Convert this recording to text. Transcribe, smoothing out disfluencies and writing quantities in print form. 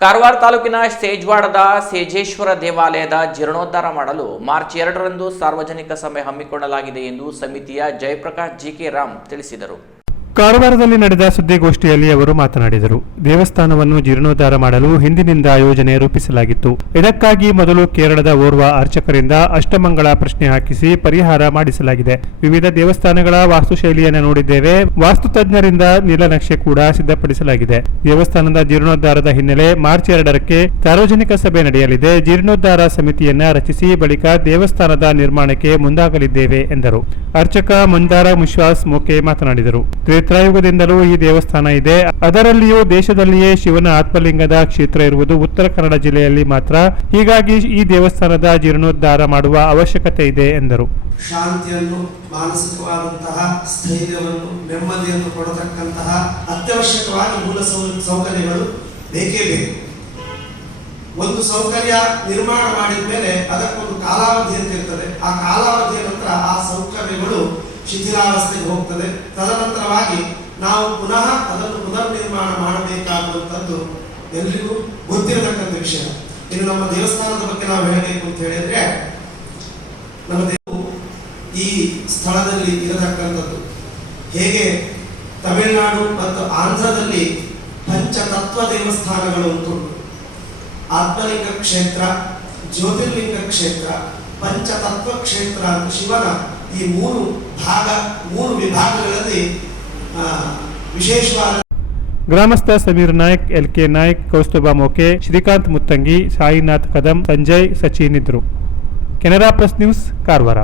ಕಾರವಾರ ತಾಲೂಕಿನ ಸೇಜ್ವಾಡದ ಸೇಜೇಶ್ವರ ದೇವಾಲಯದ ಜೀರ್ಣೋದ್ಧಾರ ಮಾಡಲು ಮಾರ್ಚ್ 2ರಂದು ಸಾರ್ವಜನಿಕ ಸಭೆ ಹಮ್ಮಿಕೊಳ್ಳಲಾಗಿದೆ ಎಂದು ಸಮಿತಿಯ ಜಯಪ್ರಕಾಶ್ ಜಿಕೆ ರಾಮ್ ತಿಳಿಸಿದರು. ಕಾರವಾರದಲ್ಲಿ ನಡೆದ ಸುದ್ದಿಗೋಷ್ಠಿಯಲ್ಲಿ ಅವರು ಮಾತನಾಡಿದರು. ದೇವಸ್ಥಾನವನ್ನು ಜೀರ್ಣೋದ್ಧಾರ ಮಾಡಲು ಹಿಂದಿನಿಂದ ಯೋಜನೆ ರೂಪಿಸಲಾಗಿತ್ತು. ಇದಕ್ಕಾಗಿ ಮೊದಲು ಕೇರಳದ ಓರ್ವ ಅರ್ಚಕರಿಂದ ಅಷ್ಟಮಂಗಳ ಪ್ರಶ್ನೆ ಹಾಕಿಸಿ ಪರಿಹಾರ ಮಾಡಿಸಲಾಗಿದೆ. ವಿವಿಧ ದೇವಸ್ಥಾನಗಳ ವಾಸ್ತುಶೈಲಿಯನ್ನು ನೋಡಿದ್ದೇವೆ. ವಾಸ್ತುತಜ್ಞರಿಂದ ನೀಲನಕ್ಷೆ ಕೂಡ ಸಿದ್ಧಪಡಿಸಲಾಗಿದೆ. ದೇವಸ್ಥಾನದ ಜೀರ್ಣೋದ್ಧಾರದ ಹಿನ್ನೆಲೆ ಮಾರ್ಚ್ 2ಕ್ಕೆ ಸಾರ್ವಜನಿಕ ಸಭೆ ನಡೆಯಲಿದೆ. ಜೀರ್ಣೋದ್ಧಾರ ಸಮಿತಿಯನ್ನ ರಚಿಸಿ ಬಳಿಕ ದೇವಸ್ಥಾನದ ನಿರ್ಮಾಣಕ್ಕೆ ಮುಂದಾಗಲಿದ್ದೇವೆ ಎಂದರು. ಅರ್ಚಕ ಮಂದಾರ ಮುಶ್ವಾಸ್ ಮೊಕೆ ಮಾತನಾಡಿದರು. ತ್ರೇತಾಯುಗದಿಂದಲೂ ಈ ದೇವಸ್ಥಾನ ಇದೆ. ಅದರಲ್ಲಿಯೂ ದೇಶದಲ್ಲಿಯೇ ಶಿವನ ಆತ್ಮಲಿಂಗದ ಕ್ಷೇತ್ರ ಇರುವುದು ಉತ್ತರ ಕನ್ನಡ ಜಿಲ್ಲೆಯಲ್ಲಿ ಮಾತ್ರ. ಹೀಗಾಗಿ ಈ ದೇವಸ್ಥಾನದ ಜೀರ್ಣೋದ್ಧಾರ ಮಾಡುವ ಅವಶ್ಯಕತೆ ಇದೆ ಎಂದರು. ಶಾಂತಿಯನ್ನು, ಮಾನಸಿಕವಾದಂತಹ ಸ್ಥೈರ್ಯವನ್ನು, ನೆಮ್ಮದಿಯನ್ನು ಕೊಡತಕ್ಕಂತಹ ಅತ್ಯವಶ್ಯಕವಾಗಿ ಮೂಲ ಸೌಕರ್ಯಗಳು ಬೇಕೇ ಬೇಕು. ಒಂದು ಸೌಕರ್ಯ ನಿರ್ಮಾಣ ಮಾಡಿದ ಮೇಲೆ ಅದಕ್ಕೊಂದು ಕಾಲಾವಧಿ ಅಂತ ಇರ್ತದೆ. ಆ ಕಾಲಾವಧಿಯ ನಂತರ ಆ ಸೌಕರ್ಯಗಳು ಶಿಥಿಲಾವಸ್ಥೆಗೆ ಹೋಗ್ತದೆ. ತದನಂತರವಾಗಿ ನಾವು ಪುನಃ ಅದನ್ನು ಪುನರ್ ನಿರ್ಮಾಣ ಮಾಡಬೇಕಾಗುವಂಥದ್ದು ಎಲ್ರಿಗೂ ಗೊತ್ತಿರತಕ್ಕಂಥ ವಿಷಯ. ಇನ್ನು ನಮ್ಮ ದೇವಸ್ಥಾನದ ಬಗ್ಗೆ ನಾವು ಹೇಳಬೇಕು ಅಂತ ಹೇಳಿದ್ರೆ, ನಮ್ಮ ದೇವರು ಈ ಸ್ಥಳದಲ್ಲಿ ಇರತಕ್ಕಂಥದ್ದು ಹೇಗೆ ತಮಿಳುನಾಡು ಮತ್ತು ಆಂಧ್ರದಲ್ಲಿ ಪಂಚತತ್ವ ದೇವಸ್ಥಾನಗಳು ಉಂಟು. ಆತ್ಮಲಿಂಗ ಕ್ಷೇತ್ರ, ಜ್ಯೋತಿರ್ಲಿಂಗ ಕ್ಷೇತ್ರ, ಪಂಚತತ್ವ ಕ್ಷೇತ್ರ ಅಂತ ಶಿವನ ಈ ಮೂರು ವಿಭಾಗಗಳಲ್ಲಿ ವಿಶೇಷವಾದ ಗ್ರಾಮಸ್ಥ ಸಮೀರ್ ನಾಯ್ಕ್, LK ನಾಯ್ಕ್, ಕೌಸ್ತುಭ ಮೊಕೆ, ಶ್ರೀಕಾಂತ್ ಮುತ್ತಂಗಿ, ಸಾಯಿನಾಥ್ ಕದಂ, ಸಂಜಯ್, ಸಚಿನ್ ಇದ್ರು. Canara press news, Karwar.